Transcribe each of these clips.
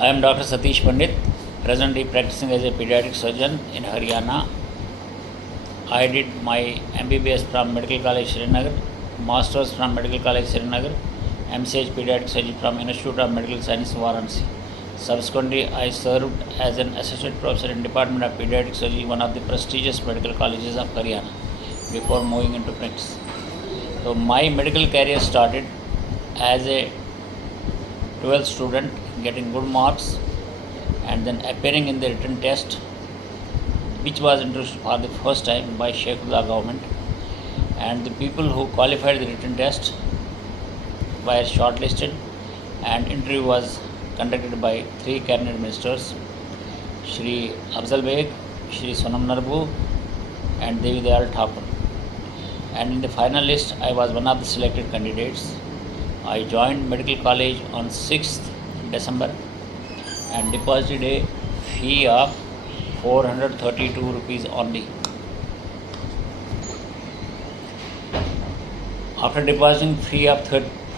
I am Dr. Satish Pandit, presently practicing as a pediatric surgeon in Haryana. I did my MBBS from Medical College Srinagar, Masters from Medical College Srinagar, MCH Pediatric Surgery from Institute of Medical Science, Varanasi. Subsequently, I served as an associate professor in Department of Pediatric Surgery, one of the prestigious medical colleges of Haryana, before moving into practice. So my medical career started as a 12th student, getting good marks and then appearing in the written test, which was introduced for the first time by Sheikhullah government, and the people who qualified the written test were shortlisted, and interview was conducted by 3 cabinet ministers, Shri Afzal Beg, Shri Sonam Narbu and Devi Dayal Thakur, and in the final list I was one of the selected candidates. I joined medical college on 6th December and deposited a fee of 432 rupees only. After depositing fee of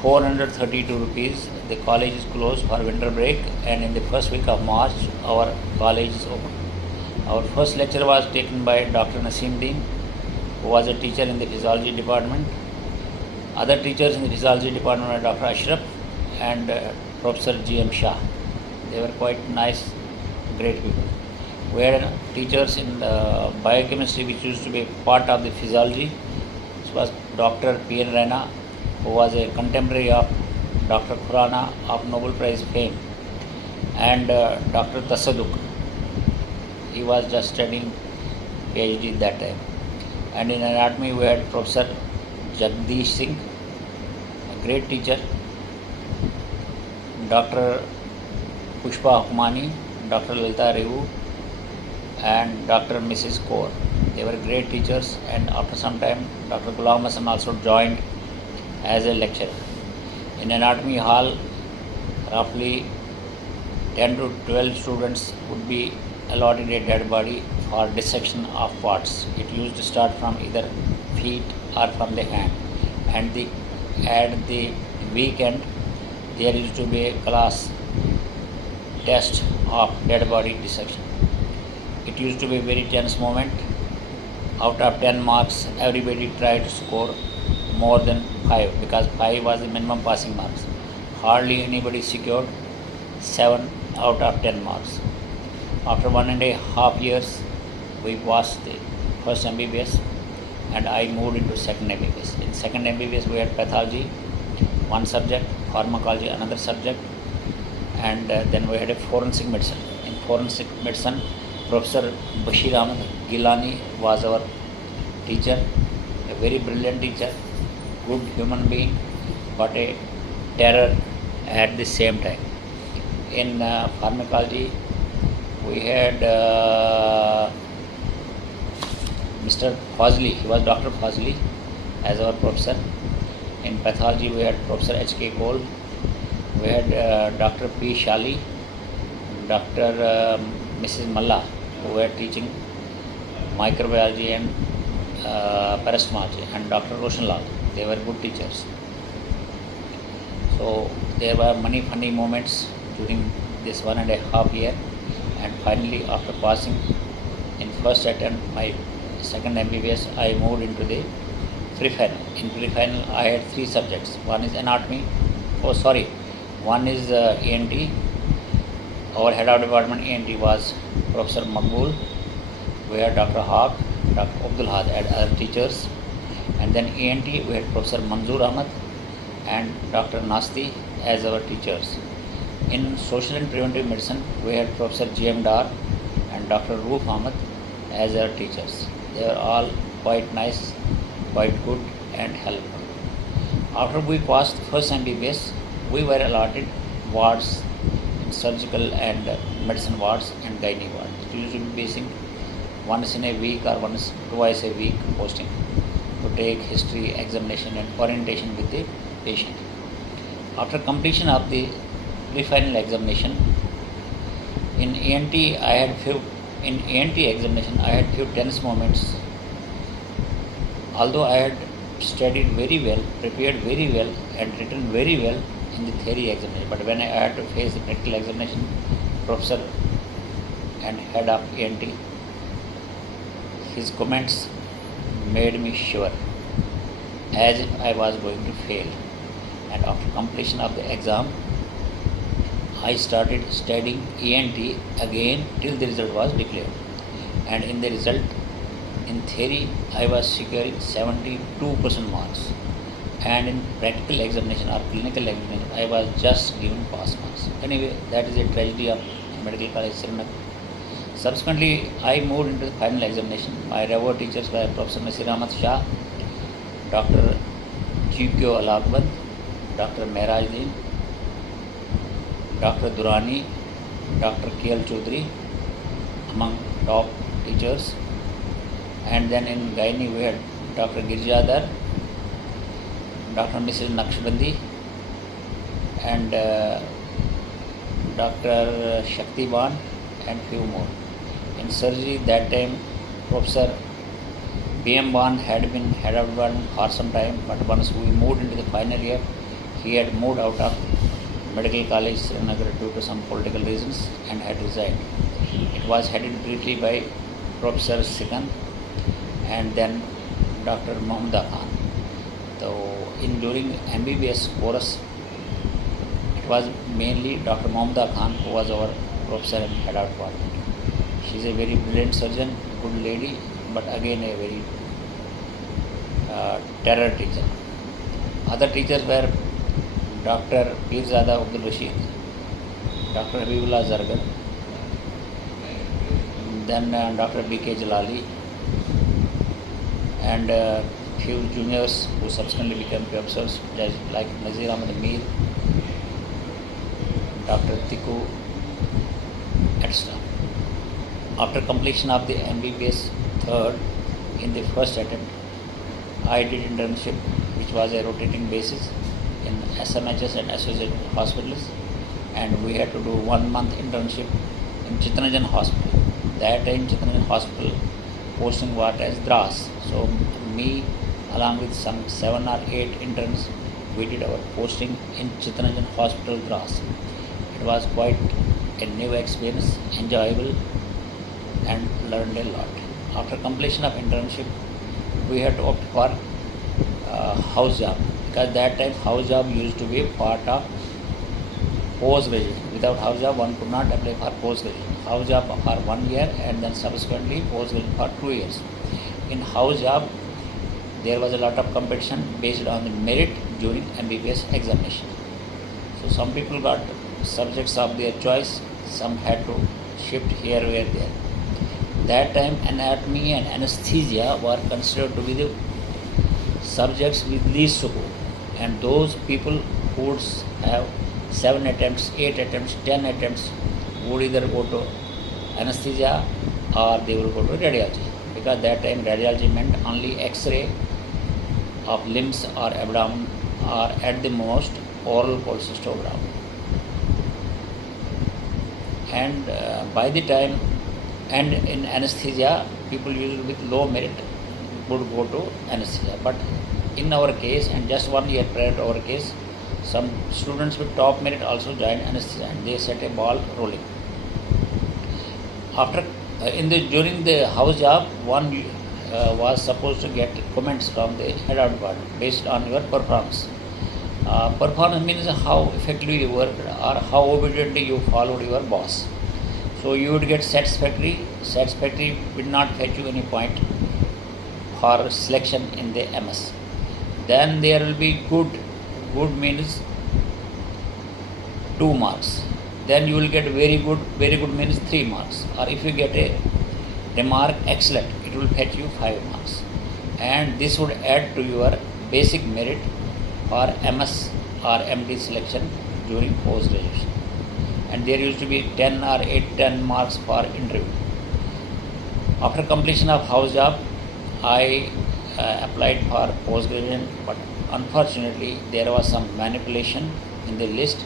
432 rupees, the college is closed for winter break, and in the first week of March our college is open. Our first lecture was taken by Dr. Naseem Deen, who was a teacher in the physiology department. Other teachers in the physiology department were Dr. Ashraf and Professor G.M. Shah. They were quite nice, great people. We had teachers in biochemistry, which used to be part of the physiology. This was Dr. P.N. Raina, who was a contemporary of Dr. Khurana of Nobel Prize fame, and Dr. Tasaduk. He was just studying PhD that time. And in anatomy we had Professor Jagdish Singh, a great teacher, Dr. Pushpa Hukmani, Dr. Lalita Revu and Dr. Mrs. Kaur. They were great teachers, and after some time Dr. Ghulam Hassan also joined as a lecturer. In anatomy hall, roughly 10 to 12 students would be allotted a dead body for dissection of parts. It used to start from either feet or from the hand, and at the weekend there used to be a class test of dead body dissection. It used to be a very tense moment. Out of 10 marks, everybody tried to score more than 5, because 5 was the minimum passing marks. Hardly anybody secured 7 out of 10 marks. After 1.5 years, we passed the first MBBS, and I moved into second MBBS. In second MBBS, we had pathology, one subject, pharmacology, another subject, and then we had a forensic medicine. In forensic medicine, Professor Bashir Ahmed Gilani was our teacher, a very brilliant teacher, good human being, but a terror at the same time. In pharmacology, we had Mr. Fazli, he was Dr. Fazli as our professor. In pathology, we had Professor H.K. Cole, we had Dr. P. Shali, Dr. Mrs. Malla, who were teaching microbiology and parastomology, and Dr. Roshan Lal. They were good teachers. So there were many funny moments during this 1.5 year, and finally after passing in first attempt my second MBBS, I moved into the pre-final. In pre-final I had 3 subjects. One is anatomy, one is ENT. Our head of department ENT was Professor Maqbool. We had Dr. Haq, Dr. Abdul Had and other teachers. And then ENT we had Professor Manzoor Ahmed and Dr. Nasti as our teachers. In social and preventive medicine, we had Professor G.M. Dar and Dr. Roof Ahmed as our teachers. They were all quite nice, quite good and helpful. After we passed first MBBS, we were allotted wards in surgical and medicine wards and gynae wards. It used to be basing once in a week or twice a week posting to take history, examination and orientation with the patient. After completion of the pre-final examination, in ENT examination I had few tense moments. Although I had studied very well, prepared very well and written very well, in the theory examination. But when I had to face the practical examination, professor and head of ENT, his comments made me sure as if I was going to fail. And after completion of the exam, I started studying ENT again till the result was declared. And in the result, in theory, I was securing 72% marks. And in practical examination or clinical examination, I was just given pass marks. Anyway, that is a tragedy of Medical College Srinagar. Subsequently, I moved into the final examination. My revered teachers were Professor Nasir Ahmad Shah, Dr. G.Q. Alakband, Dr. Mehrajuddin, Dr. Durrani, Dr. K.L. Chaudhary, among top teachers. And then in Gynae we had Dr. Girjadhar, Dr. Mrs. Naqshbandi, and Dr. Shaktiban, and few more. In surgery, that time Professor B.M. Ban had been head of department for some time, but once we moved into the final year, he had moved out of Medical College Srinagar due to some political reasons and had resigned. It was headed briefly by Professor Sikand and then Dr. Mohammed Khan. So during MBBS course, it was mainly Dr. Mohammed Khan who was our professor and head of department. She is a very brilliant surgeon, good lady, but again a very terror teacher. Other teachers were Dr. Pirzada Abdul Rashid, Dr. Habibullah Zargar, then Dr. B.K. Jalali, and few juniors who subsequently became professors like Nazir Ahmad Mir, Dr. Tiku, etc. After completion of the MBBS third, in the first attempt, I did internship, which was a rotating basis in SMHS and associated hospitals, and we had to do 1 month internship in Chittranjan Hospital. That time Chittranjan Hospital posting was as Dras. So me along with some 7 or 8 interns, we did our posting in Chittranjan Hospital, Dras. It was quite a new experience, enjoyable, and learned a lot. After completion of internship, we had to opt for house job, because that time house job used to be a part of post graduation. Without house job, one could not apply for post graduation. House job for 1 year and then subsequently post graduation for 2 years. In house job, there was a lot of competition based on the merit during MBBS examination. So some people got subjects of their choice, some had to shift here or there. That time anatomy and anesthesia were considered to be the subjects with least support, and those people who would have 7 attempts, 8 attempts, 10 attempts would either go to anesthesia or they will go to radiology, because that time radiology meant only X-ray of limbs or abdomen, or at the most oral cholecystogram. And by the time, and in anesthesia, people usually with low merit would go to anesthesia. But in our case, and just 1 year prior to our case, some students with top merit also joined anesthesia, and they set a ball rolling. After during the house job, one was supposed to get comments from the head of department based on your performance. Performance means how effectively you worked or how obediently you followed your boss. So you would get satisfactory. Satisfactory will not fetch you any point for selection in the MS. Then there will be good. Good means 2 marks. Then you will get very good. Very good means 3 marks. Or if you get a remark excellent, it will fetch you 5 marks. And this would add to your basic merit for MS or MD selection during post-graduation. And there used to be 10 or 10 marks per interview. After completion of house job, I applied for post-graduation, but unfortunately there was some manipulation in the list.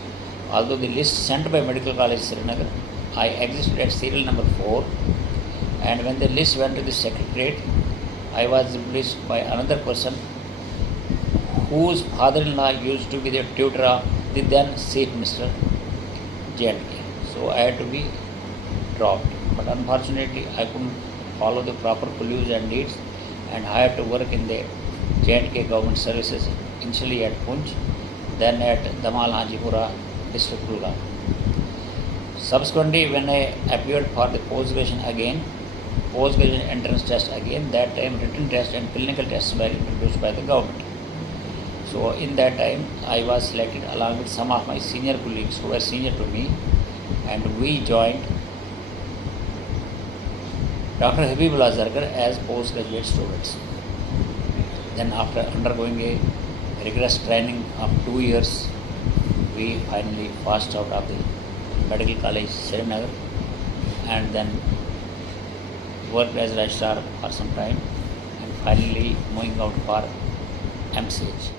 Although the list sent by Medical College Srinagar, I existed at serial number 4, and when the list went to the secretariat, I was replaced by another person whose father-in-law used to be the tutor of the then Chief Minister J&K. So I had to be dropped. But unfortunately, I couldn't follow the proper values and deeds, and I had to work in the J&K government services, initially at Punch, then at Damal Hajipura district Kulgam. Subsequently, when I appeared for the post-graduation entrance test again, that time written test and clinical tests were introduced by the government. So in that time, I was selected along with some of my senior colleagues who were senior to me, and we joined Dr. Habibullah Zargar as postgraduate students. Then after undergoing a rigorous training of 2 years, we finally passed out of the Medical College Srinagar, and then worked as registrar for some time, and finally moving out for MCH.